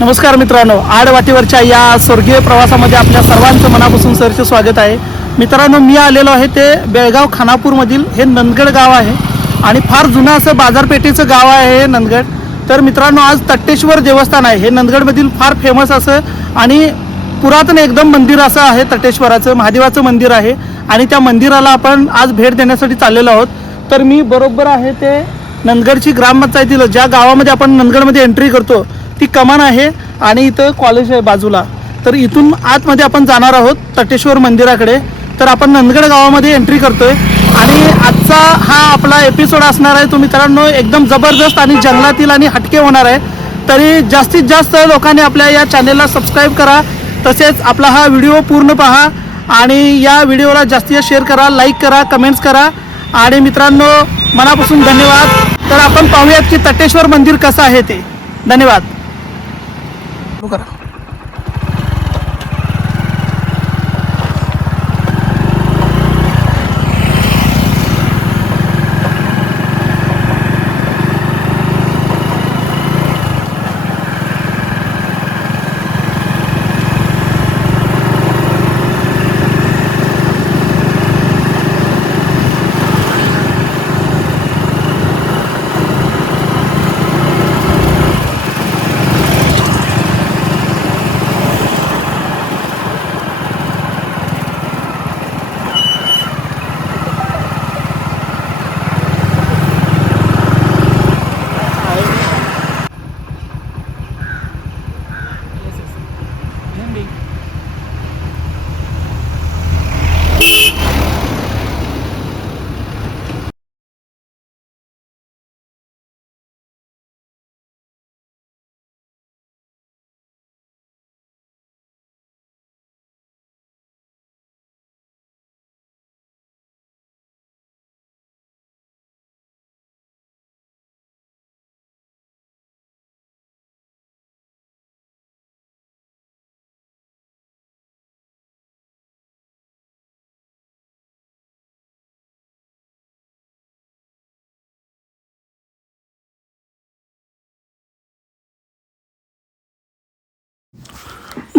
नमस्कार मित्रांनो आडवाटीवरच्या या स्वर्गीय प्रवासामध्ये आपल्या सर्वांचं मनापासून सरचे स्वागत आहे. मित्रांनो मी आलेलो आहे ते बेळगाव खानापूरमधील हे नंदगड गाव आहे आणि फार जुनं असं बाजारपेठेचं गाव आहे हे नंदगड. तर मित्रांनो आज तट्टेश्वर देवस्थान आहे. हे नंदगडमधील फार फेमस असं आणि पुरातन एकदम मंदिर असं आहे तटेश्वराचं महादेवाचं मंदिर आहे आणि त्या मंदिराला आपण आज भेट देण्यासाठी चाललेलो आहोत. तर मी बरोबर आहे ते नंदगडची ग्रामपंचायतीला ज्या गावामध्ये आपण नंदगडमध्ये एंट्री करतो ती कमान आहे आणि इथं कॉलेज आहे बाजूला. तर इथून आतमध्ये आपण जाणार आहोत तटेश्वर मंदिराकडे. तर आपण नंदगड गावामध्ये एंट्री करतोय. आणि आजचा हा आपला एपिसोड असणार आहे. तो मित्रांनो एकदम जबरदस्त आणि जंगलातील आणि हटके होणार आहे. तरी जास्तीत जास्त लोकांनी आपल्या या चॅनेलला सबस्क्राईब करा. तसेच आपला हा व्हिडिओ पूर्ण पहा. आणि या व्हिडिओला जास्तीत जास्त शेअर करा लाईक करा कमेंट्स करा. आणि मित्रांनो मनापासून धन्यवाद. तर आपण पाहूयात की तटेश्वर मंदिर कसं आहे ते. धन्यवाद. るから。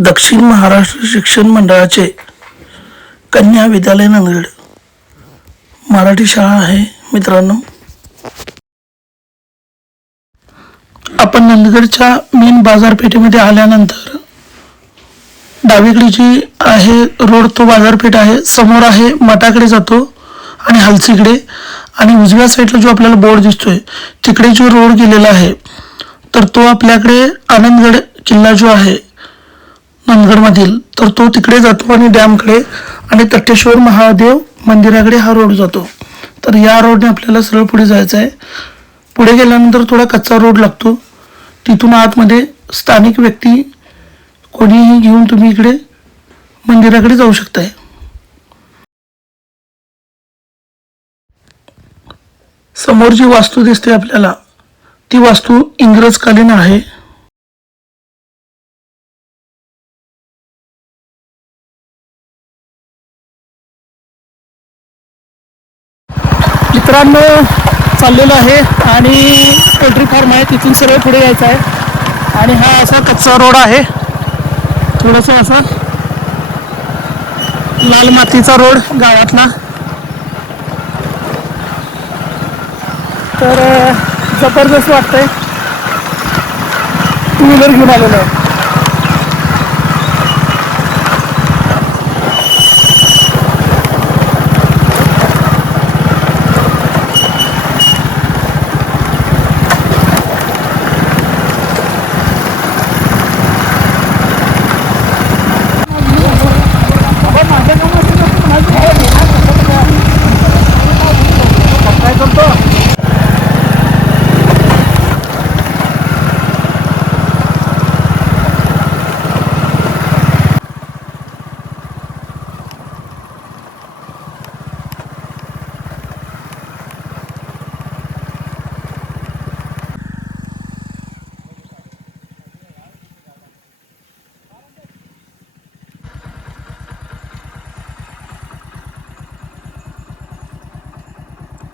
दक्षिण महाराष्ट्र शिक्षण मंडळाचे कन्या विद्यालय नंदगड मराठी शाळा आहे मित्रांनो. आपण नंदगडच्या मेन बाजारपेठेमध्ये आल्यानंतर डावीकडे जी आहे रोड तो बाजारपेठ आहे समोर आहे मठाकडे जातो आणि हलसीकडे आणि उजव्या साईडला जो आपल्याला बोर्ड दिसतोय तिकडे जो रोड गेलेला आहे तर तो आपल्याकडे आनंदगड किल्ला जो आहे नंदगडमधील तर तो तिकडे जातो आणि डॅमकडे आणि तट्टेश्वर महादेव मंदिराकडे हा रोड जातो. तर या रोडने आपल्याला सरळ पुढे जायचं आहे. पुढे गेल्यानंतर थोडा कच्चा रोड लागतो. तिथून आतमध्ये स्थानिक व्यक्ती कोणीही घेऊन तुम्ही इकडे मंदिराकडे जाऊ शकताय. समोर जी वास्तू दिसते आपल्याला ती वास्तू इंग्रजकालीन आहे. मित्रांनो चाललेलो आहे आणि पोल्ट्री फार्म आहे तिथून सरळ पुढे यायचं आहे. आणि हा असा कच्चा रोड आहे. थोडासा असा लाल मातीचा रोड गावातला. तर जबरदस्त वाटतंय. टू व्हीलर घेऊन आलेलो आहे.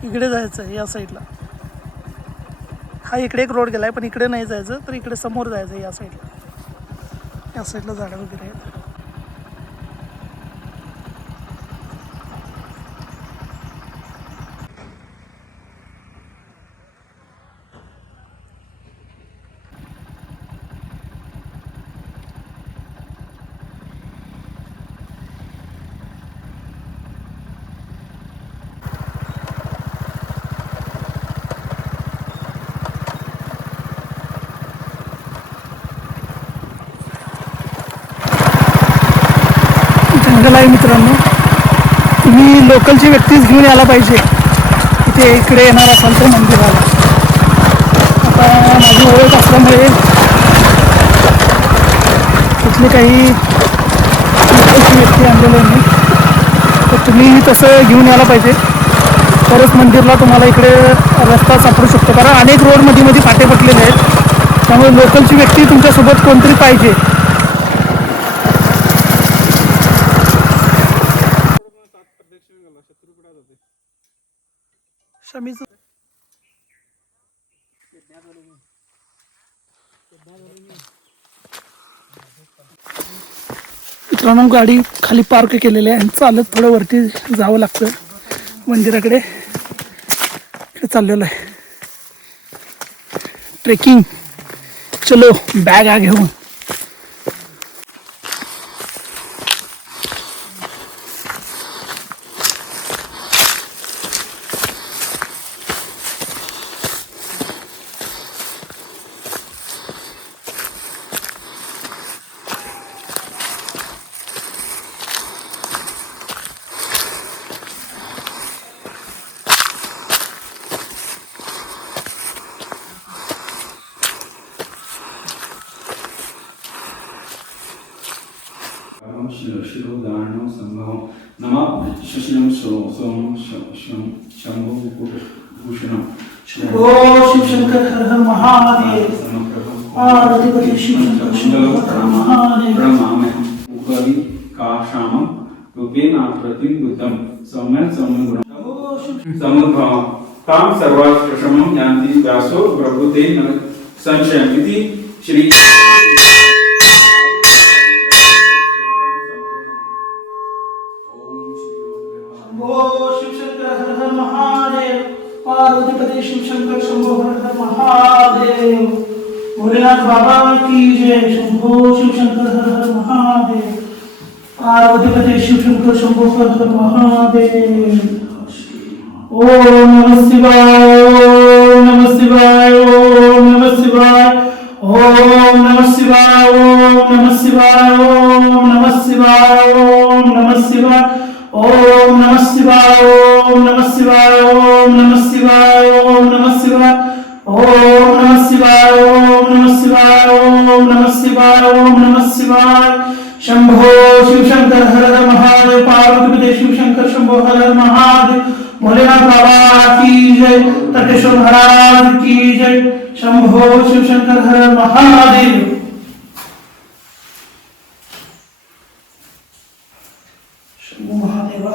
इकडे जायचं आहे या साईडला. हा इकडे एक रोड गेला आहे पण इकडे नाही जायचं तर इकडे समोर जायचं आहे या साईडला. या साईडला झाडं वगैरे आहेत. जंगल आहे मित्रांनो. तुम्ही लोकलची व्यक्तीच घेऊन यायला पाहिजे. इथे इकडे येणार असाल तर मंदिराला. आता माझी ओळख असल्यामुळे तिथले काही लोकलची व्यक्ती आणलेले नाही तर तुम्ही तसं घेऊन यायला पाहिजे. तरच मंदिरला तुम्हाला इकडे रस्ता सापडू शकतो. कारण अनेक रोडमध्ये मध्ये फाटे पडलेले आहेत. त्यामुळे लोकलची व्यक्ती तुमच्यासोबत कोणतरी पाहिजे. शमीच मित्रांनो गाडी खाली पार्क केलेली आहे आणि चालत थोडं वरती जावं लागतं. मंदिराकडे. चाललेलं आहे. ट्रेकिंग चलो बॅग आ घेऊन. मङ्गलो प्रणमामि उपरि काषामं रूपेणाप्रतिन्दुतं सम्यक् समगुणं समुद्भावं। तां सर्वाश्रमं यान्ति व्यासो प्रभुते न संशयम् इति श्री महादेव। पार्वतीपति शंभो महादेव। भोलेनाथ बाबा की जय शंभो शिवशंकर हर हर महादेव पार्वतीपती शिवशंकर शंभो हर हर महादेव ओम नमः शिवाय ओम नमः शिवाय ओम नमः शिवाय ओम नमः शिवाय ओम नमः शिवाय ओम नमः शिवाय ओम नमः शिवाय ओम नमः शिवाय ओम नमः शिवाय ओम नमः शिवाय ओम नमः शिवाय ओम नमः शिवाय ओम नमः शिवाय ओम नमः शिवाय ओम नमः शिवाय। शंभो शिवशंकर हर हर महादेव पार्वती शिवशंकर शंभो हर हर महादेव। भोलेनाथ बाबा की जय तटेश्वर महाराज की जय। शंभो शिवशंकर हर महादेव शंभो महादेवा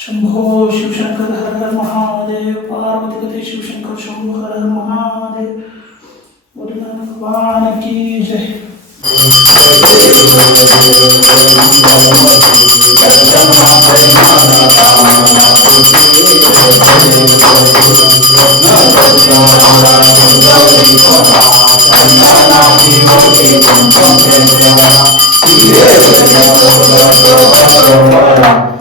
शंभो शिवशंकर हर हर महादेव पार्वती पते शिवशंकर शंभो हर हर महादेव भगवान की जय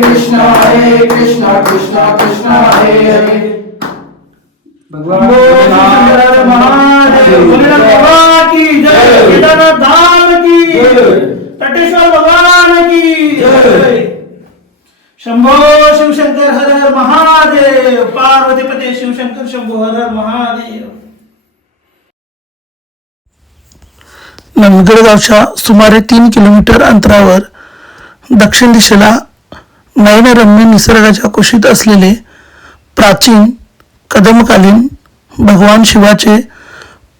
कृष्ण हरे कृष्ण कृष्ण कृष्ण हरे हरे। भगवान महादेव बाबा की जय। केदारनाथ धाम की तटेश्वर भगवान की जय। शंभो शिवशंकर हर हर महादेव। पार्वतीपती शिवशंकर शंभो हर हर महादेव। नंदगडगावच्या सुमारे तीन किलोमीटर अंतरावर दक्षिण दिशेला नयनरम्य निसर्गाच्या कुशीत असलेले प्राचीन कदमकालीन भगवान शिवाचे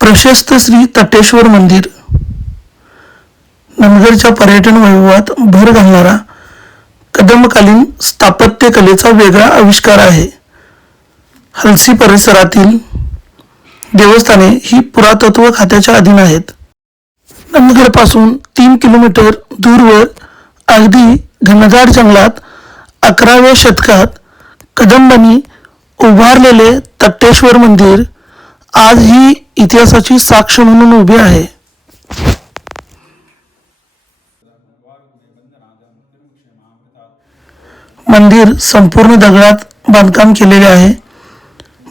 प्रशस्त श्री तटेश्वर मंदिर नंदगडच्या पर्यटन वैभवात भर घालणारा कदमकालीन स्थापत्य कलेचा वेगळा आविष्कार आहे. हलसी परिसरातील देवस्थाने ही पुरातत्व खात्याच्या अधीन आहेत. नंदगडपासून तीन किलोमीटर दूरवर अगदी घनदाट जंगलात अकराव्या शतकात कदंबांनी उभारलेले तट्टेश्वर मंदिर आज ही इतिहासाची साक्ष म्हणून उभे आहे. मंदिर संपूर्ण दगडात बांधकाम केलेले आहे.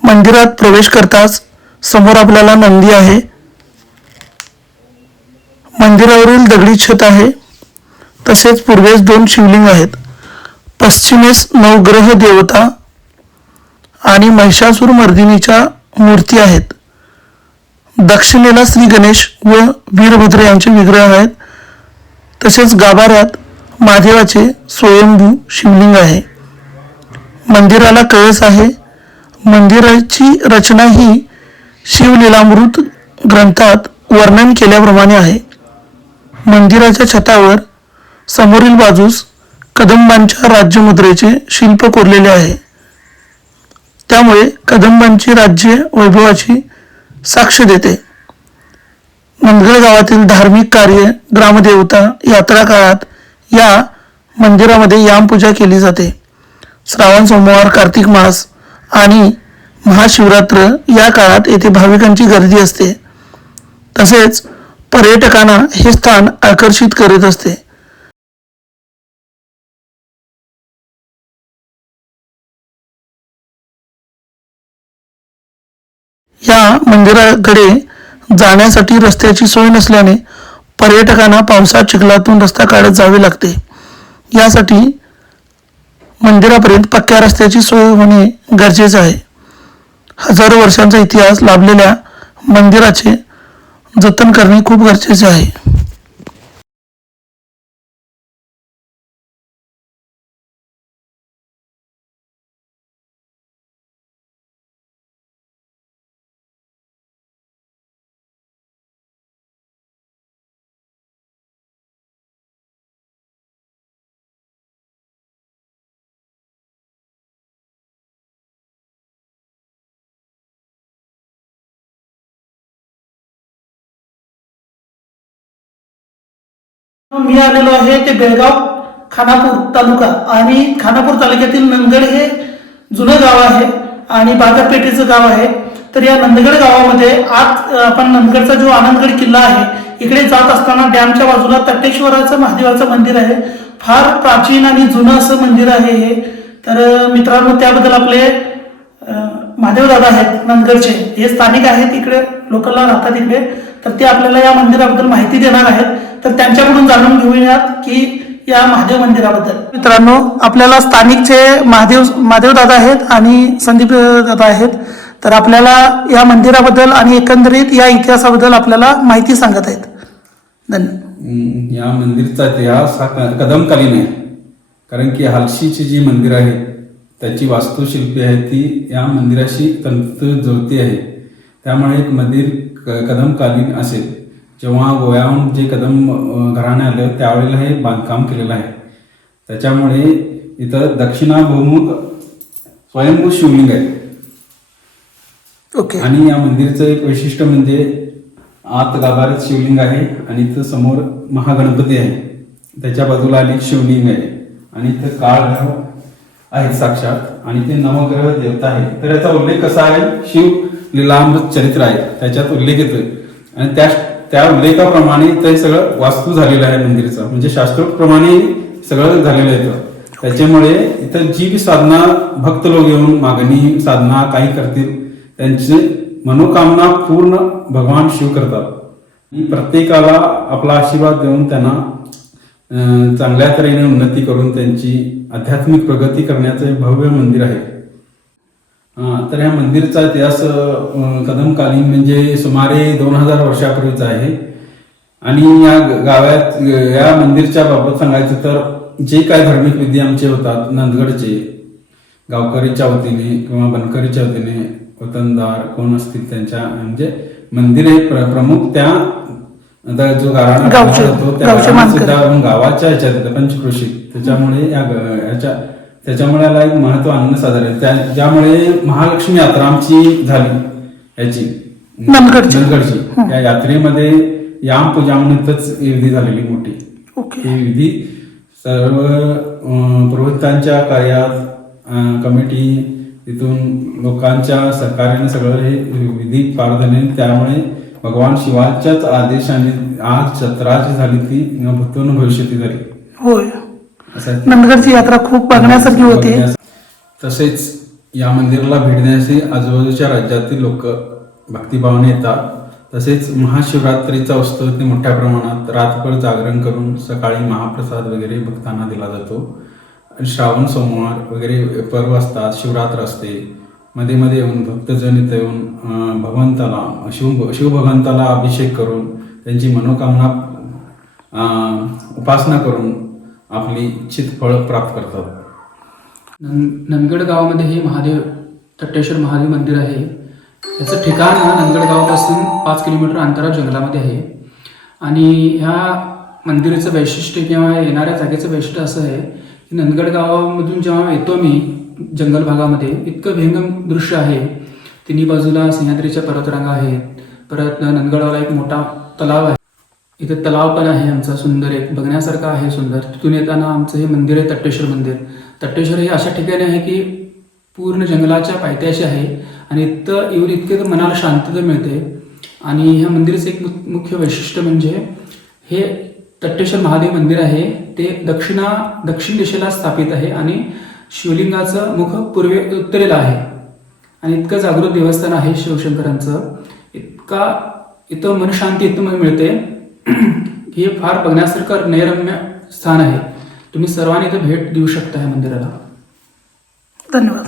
मंदिरात प्रवेश करताच समोर आपल्याला नंदी आहे. मंदिरावरील दगडी छत आहे. तसेच पूर्वेस दोन शिवलिंग आहेत. पश्चिमेस नवग्रह देवता आणि महिषासूर मर्दिनीच्या मूर्ती आहेत. दक्षिणेला श्री गणेश व वीरभद्र यांचे विग्रह आहेत. तसेच गाभाऱ्यात महादेवाचे स्वयंभू शिवलिंग आहे. मंदिराला कळस आहे. मंदिराची रचना ही शिवलीलामृत ग्रंथात वर्णन केल्याप्रमाणे आहे. मंदिराच्या छतावर समोरील बाजूस कदंबांच्या राज्यमुद्रेचे शिल्प कोरलेले आहे. त्यामुळे कदंबांची राज्य वैभवाची साक्ष देते. मंदगड गावातील धार्मिक कार्य ग्रामदेवता यात्रा काळात या मंदिरामध्ये यामपूजा केली जाते. श्रावण सोमवार कार्तिक मास आणि महाशिवरात्र या काळात येथे भाविकांची गर्दी असते. तसेच पर्यटकांना हे स्थान आकर्षित करीत असते. या मंदिराकडे जाण्यासाठी रस्त्याची सोय नसल्याने पर्यटकांना पावसात चिखलातून रस्ता काढत जावे लागते. यासाठी मंदिरापर्यंत पक्क्या रस्त्याची सोय होणे गरजेचे आहे. हजारो वर्षांचा इतिहास लाभलेल्या मंदिराचे जतन करणे खूप गरजेचे आहे. मी आलेलो आहे ते बेळगाव खानापूर तालुका आणि खानापूर तालुक्यातील नंदगड हे जुनं गाव आहे आणि बाजारपेठेचं गाव आहे. तर या नंदगड गावामध्ये आज आपण नंदगडचा जो आनंदगड किल्ला आहे इकडे जात असताना डॅमच्या बाजूला तट्टेश्वराचं महादेवाचं मंदिर आहे. फार प्राचीन आणि जुनं असं मंदिर आहे हे. तर मित्रांनो त्याबद्दल आपले महादेव दादा आहेत नंदगडचे. हे स्थानिक आहेत इकडे लोकलला राहतात इकडे. तर ते आपल्याला या मंदिराबद्दल माहिती देणार आहेत. तर त्यांच्याकडून जाणून घेऊयात की या महादेव मंदिराबद्दल. मित्रांनो आपल्याला स्थानिकचे महादेव महादेव दादा आहेत आणि संदीप दादा आहेत. तर आपल्याला या मंदिराबद्दल आणि एकंदरीत या इतिहासाबद्दल आपल्याला माहिती सांगत आहेत. धन्यवाद या मंदिरचा इतिहास हा कदमकालीन आहे. कारण की हालशीची जी मंदिर आहे त्याची वास्तुशिल्पी आहे ती या मंदिराशी तंत जुळती आहे. त्यामुळे एक मंदिर क- कदमकालीन असेल. जेव्हा गोव्याहून जे कदम घराणे आलं त्यावेळेला हे बांधकाम केलेलं आहे. त्याच्यामुळे इथं दक्षिणाभिमुख स्वयंभू शिवलिंग आहे. ओके. आणि या मंदिरचं एक वैशिष्ट्य म्हणजे आत गाभाऱ्यात शिवलिंग आहे आणि इथं समोर महागणपती आहे. त्याच्या बाजूला अनेक शिवलिंग आहे. आणि इथं काळग्रह आहेत साक्षात आणि ते नवग्रह देवता आहे तर याचा उल्लेख कसा आहे? शिव लीलामृत चरित्र आहे. त्याच्यात उल्लेख येतोय. आणि त्या त्या उल्लेखाप्रमाणे ते सगळं वास्तू झालेलं आहे मंदिराचं. म्हणजे शास्त्रोक्तप्रमाणे सगळं झालेलं आहे त्याच्यामुळे इथं जी बी साधना भक्त लोक येऊन मागणी साधना काही करतील त्यांची मनोकामना पूर्ण भगवान शिव करतात. प्रत्येकाला आपला आशीर्वाद देऊन त्यांना चांगल्या तऱ्हेने उन्नती करून त्यांची आध्यात्मिक प्रगती करण्याचं भव्य मंदिर आहे. तर या मंदिरचा इतिहास कदमकालीन म्हणजे सुमारे दोन हजार वर्षापूर्वीचा आहे आणि या गावात या मंदिरच्या बाबत सांगायचं तर जे काय धार्मिक विधी आमचे होतात नंदगडचे गावकरीच्या वतीने किंवा बनकरीच्या वतीने वतनदार कोण असतील त्यांच्या म्हणजे मंदिर हे प्र- प्रमुख त्या जो गाराणा होतो त्या. सुद्धा गावाच्या ह्याच्यात येतं, पंचक्रोशीत त्याच्यामुळे या ह्याच्या त्याच्यामुळे याला एक महत्त्व साजरा आहे. त्या ज्यामुळे महालक्ष्मी यात्रा आमची झाली याची. नंदगडची या यात्रेमध्ये याम पूजा म्हणून इथंच विधी झालेली मोठी. ओके. ही विधी सर्व अं, पुरोहितांच्या कार्यात अं, कमिटी तिथून लोकांच्या सहकार्याने सगळं हे विधी पार झाले त्यामुळे भगवान शिवाच्याच आदेशाने आज जत्रा जी झाली ती न भूतो न भविष्यती झाली. होय. नंदगडची यात्रा खूप बघण्यासारखी होती. तसेच या मंदिराला भेट देण्यासाठी आजूबाजूच्या राज्यातील लोक भक्तिभावाने येतात. तसेच महाशिवरात्रीचा उत्सव ते मोठ्या प्रमाणात रातभर जागरण करून सकाळी महाप्रसाद वगैरे भक्तांना दिला जातो. श्रावण सोमवार वगैरे पर्व असतात शिवरात्र असते. मध्ये मध्ये येऊन भक्तजन इथं येऊन भगवंताला शिव शिवभगवंताला अभिषेक करून त्यांची मनोकामना उपासना करून आपली इच्छित फळ प्राप्त करतात. नंदगड गावामध्ये हे महादेव तट्टेश्वर महादेव मंदिर आहे. त्याचं ठिकाण हा नंदगड गावापासून पाच किलोमीटर अंतरावर जंगलामध्ये आहे. आणि ह्या मंदिराचं वैशिष्ट्य किंवा येणाऱ्या जागेचं वैशिष्ट्य असं आहे की नंदगड गावामधून जेव्हा येतो मी जंगल भागामध्ये इतकं भेंगम दृश्य आहे. तिन्ही बाजूला सह्याद्रीच्या पर्वतरांगा आहेत. परत नंदगडाला एक मोठा तलाव आहे. इथे तलाव पण आहे आमचा सुंदर एक. बघण्यासारखा आहे सुंदर. तिथून येताना आमचं हे मंदिर आहे तट्टेश्वर मंदिर. तट्टेश्वर हे अशा ठिकाणी आहे की पूर्ण जंगलाच्या पायथ्याशी आहे आणि इथं येऊन इतके तर मनाला शांतता मिळते. आणि ह्या मंदिराचं एक मु- मुख्य वैशिष्ट्य म्हणजे हे तट्टेश्वर महादेव मंदिर आहे ते दक्षिणा दक्षिण दिशेला स्थापित आहे आणि शिवलिंगाचं मुख पूर्वे उत्तरेला आहे. आणि इतकं जागृत देवस्थान आहे शिवशंकरांचं. इतका इथं मनशांती इथं मिळते. हे फार बघण्यासारखं नैरम्य स्थान आहे. तुम्ही सर्वांनी इथे भेट देऊ शकता या मंदिराला. धन्यवाद.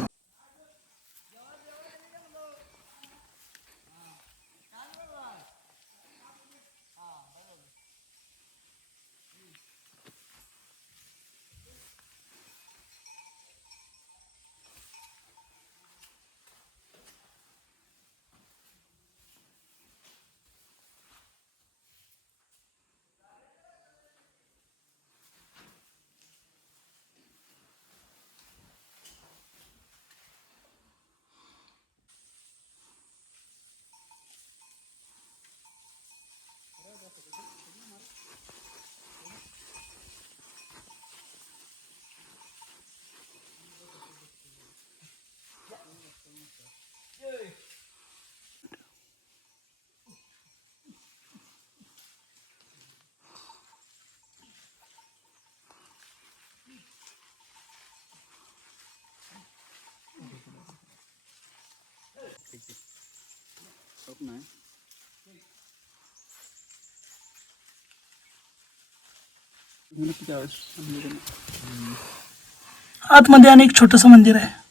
आतमध्ये आणि एक छोटंसं मंदिर आहे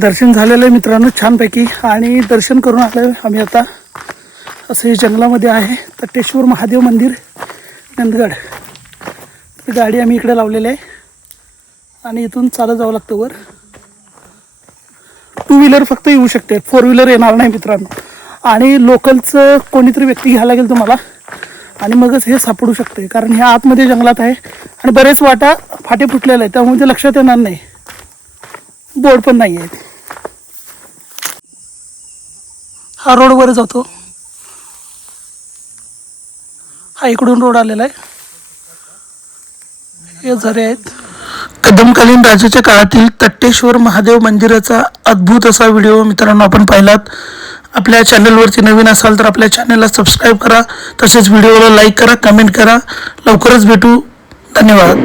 दर्शन झालेलं आहे मित्रांनो छानपैकी. आणि दर्शन करून आलो आम्ही आता. असं हे जंगलामध्ये आहे. तट्टेश्वर महादेव मंदिर नंदगड. तर गाडी आम्ही इकडे लावलेली आहे. आणि इथून चालत जावं लागतं वर. टू व्हीलर फक्त येऊ शकते. फोर व्हीलर येणार नाही मित्रांनो. आणि लोकलचं कोणीतरी व्यक्ती घ्यायला लागेल तुम्हाला. आणि मगच हे सापडू शकते कारण ह्या आतमध्ये जंगलात आहे. आणि बरेच वाटा फाटे फुटलेले आहेत. त्यामुळे ते लक्षात येणार नाही. बोर्ड पण नाही आहेत हा रोडवर जातो हा इकडून रोड आलेला आहे. हे झरे आहेत. कदमकालीन राजाच्या काळातील तट्टेश्वर महादेव मंदिराचा अद्भुत असा व्हिडिओ मित्रांनो आपण पाहिलात. आपल्या चॅनलवरती नवीन असाल तर आपल्या चॅनलला सबस्क्राईब करा. तसेच व्हिडिओला लाईक करा कमेंट करा. लवकरच भेटू. धन्यवाद.